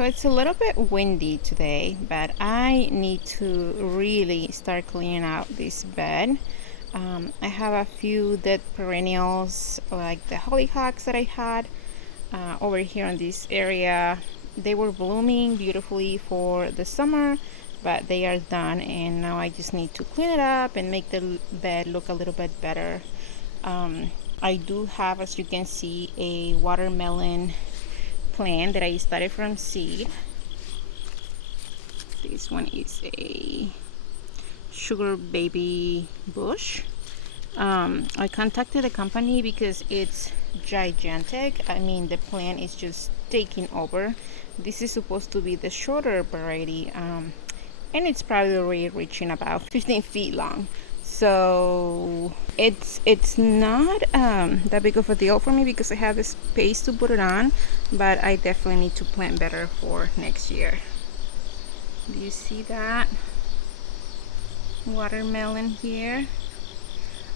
So it's a little bit windy today, but I need to really start cleaning out this bed. I have a few dead perennials like the hollyhocks that I had over here in this area. They were blooming beautifully for the summer, but they are done, and now I just need to clean it up and make the bed look a little bit better. I do have, as you can see, a watermelon plant that I started from seed. This one is a sugar baby bush. I contacted the company because it's gigantic. I mean, the plant is just taking over. This is supposed to be the shorter variety, and it's probably reaching about 15 feet long. So it's not that big of a deal for me because I have the space to put it on, but I definitely need to plant better for next year. Do you see that watermelon here?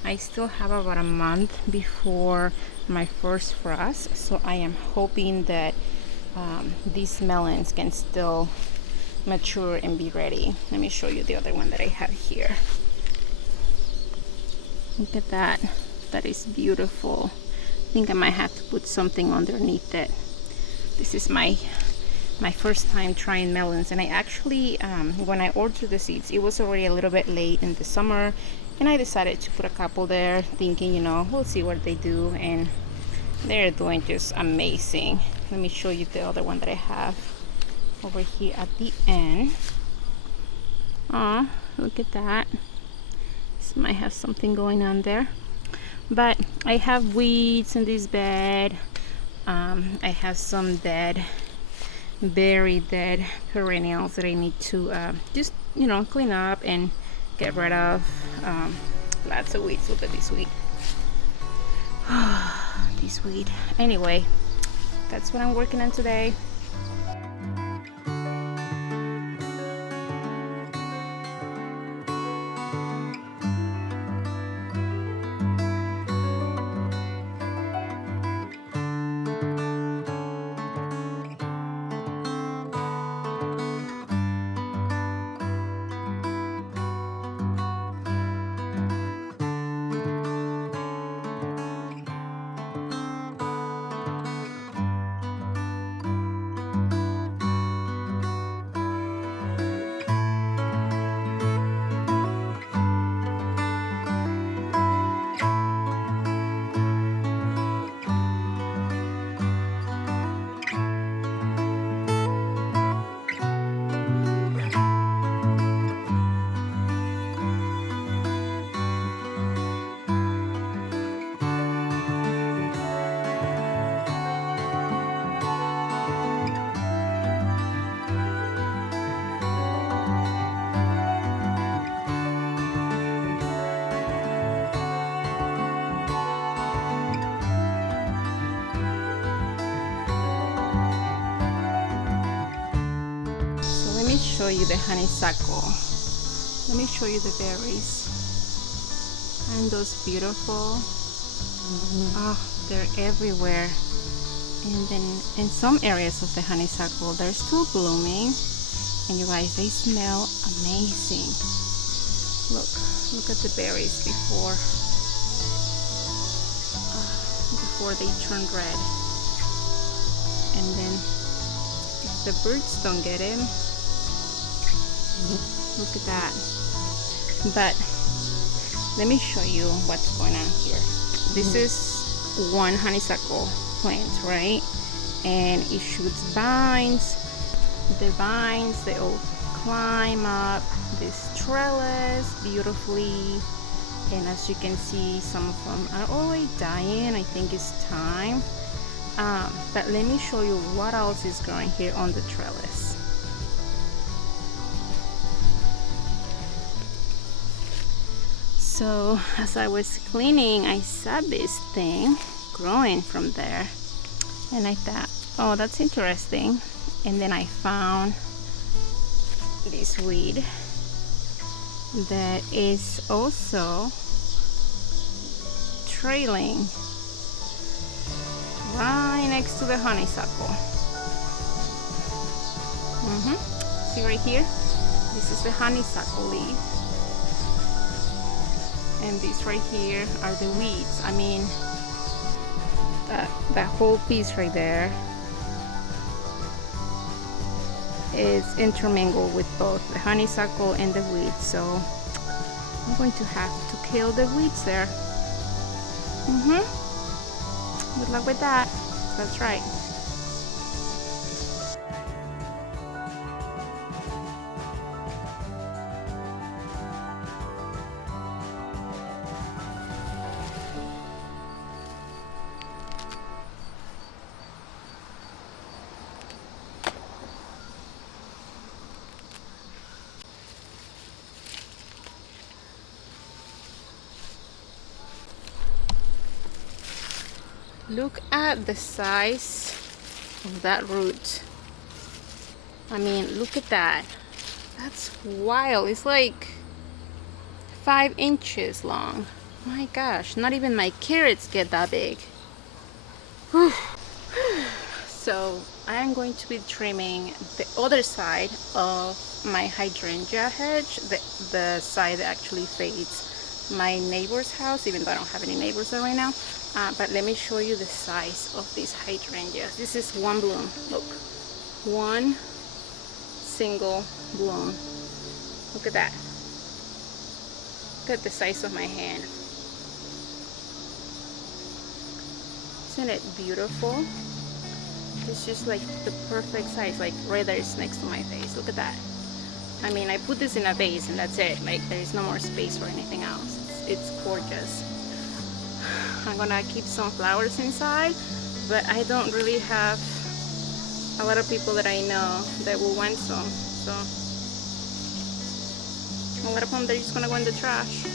I still have about a month before my first frost, so I am hoping that these melons can still mature and be ready. Let me show you the other one that I have here. Look at that. That is beautiful. I think I might have to put something underneath it. This is my first time trying melons, and I actually when I ordered the seeds, it was already a little bit late in the summer, and I decided to put a couple there thinking, we'll see what they do, and they're doing just amazing. Let me show you the other one that I have over here at the end. Oh, look at that. This might have something going on there, but I have weeds in this bed. I have some very dead perennials that I need to just clean up and get rid of. Lots of weeds. Look at this weed. This weed. Anyway, that's what I'm working on today. Show you the honeysuckle. Let me show you the berries. Aren't those beautiful? Oh, they're everywhere. And then in some areas of the honeysuckle, they're still blooming. And you guys, they smell amazing. Look at the berries before they turn red. And then if the birds don't get them, look at that. But let me show you what's going on here. This is one honeysuckle plant, right? And it shoots vines. The vines, they all climb up this trellis beautifully, and as you can see, some of them are already dying. I think it's time. But let me show you what else is growing here on the trellis. So as I was cleaning, I saw this thing growing from there, and I thought, oh, that's interesting. And then I found this weed that is also trailing right next to the honeysuckle. See right here? This is the honeysuckle leaf. And these right here are the weeds. I mean, that whole piece right there is intermingled with both the honeysuckle and the weeds. So I'm going to have to kill the weeds there. Good luck with that. That's right. Look at the size of that root. I mean, look at that. That's wild. It's like 5 inches long. My gosh, not even my carrots get that big. Whew. So I am going to be trimming the other side of my hydrangea hedge, the side that actually fades my neighbor's house, even though I don't have any neighbors there right now. But let me show you the size of these hydrangeas. This is one bloom. Look, one single bloom. Look at that. Look at the size of my hand. Isn't it beautiful? It's just like the perfect size, like right there is next to my face. Look at that. I mean, I put this in a vase and that's it. Like, there is no more space for anything else. It's gorgeous. I'm gonna keep some flowers inside, but I don't really have a lot of people that I know that will want some. So a lot of them, they're just gonna go in the trash.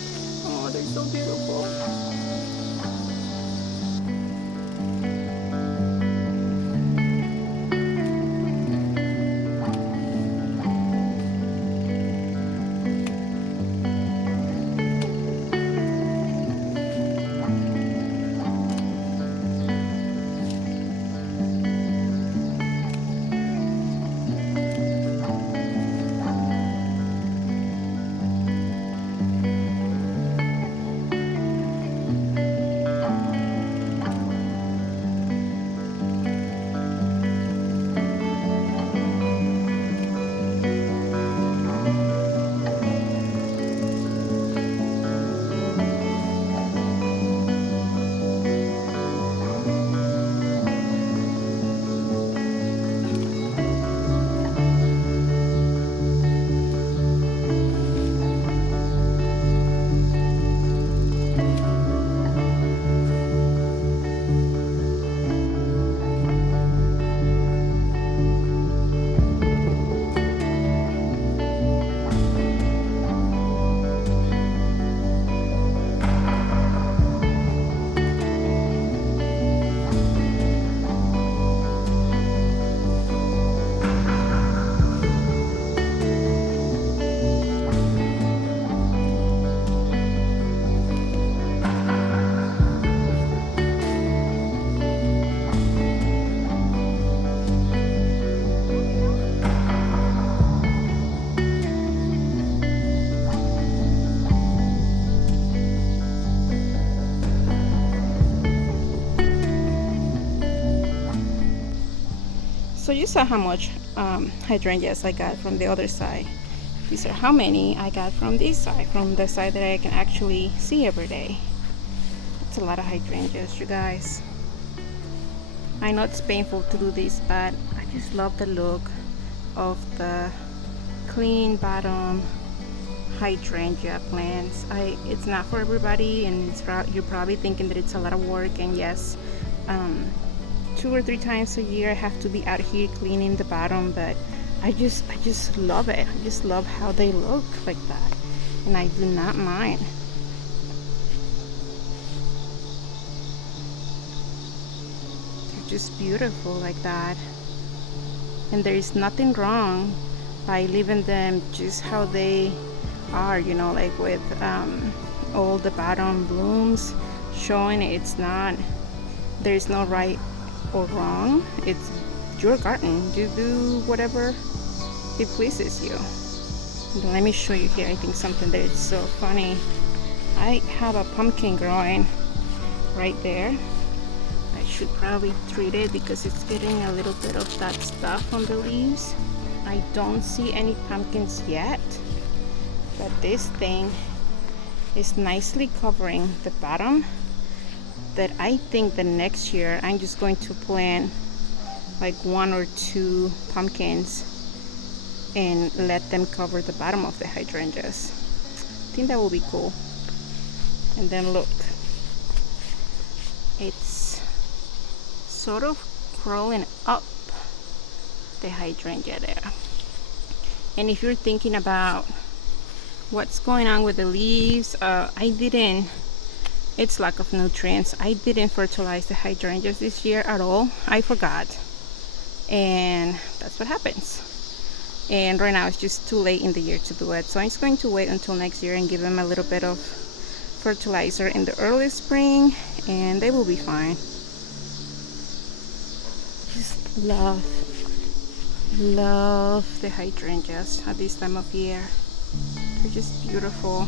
Oh, they're so beautiful. So you saw how much hydrangeas I got from the other side. These are how many I got from this side, from the side that I can actually see every day. It's a lot of hydrangeas, you guys. I know it's painful to do this, but I just love the look of the clean bottom hydrangea plants. It's not for everybody, and you're probably thinking that it's a lot of work, and yes, 2 or 3 times a year I have to be out here cleaning the bottom, but I just love it. I just love how they look like that, and I do not mind. They're just beautiful like that, and there is nothing wrong by leaving them just how they are, you know, like with all the bottom blooms showing. It's not, there's no right or wrong. It's your garden. You do whatever it pleases you. And let me show you here, I think something that is so funny. I have a pumpkin growing right there. I should probably treat it because it's getting a little bit of that stuff on the leaves. I don't see any pumpkins yet, but this thing is nicely covering the bottom, that I think the next year I'm just going to plant like 1 or 2 pumpkins and let them cover the bottom of the hydrangeas. I think that will be cool. And then look, it's sort of crawling up the hydrangea there. And if you're thinking about what's going on with the leaves, it's lack of nutrients. I didn't fertilize the hydrangeas this year at all. I forgot, and that's what happens. And right now it's just too late in the year to do it, so I'm just going to wait until next year and give them a little bit of fertilizer in the early spring, and they will be fine. Just love the hydrangeas at this time of year. They're just beautiful.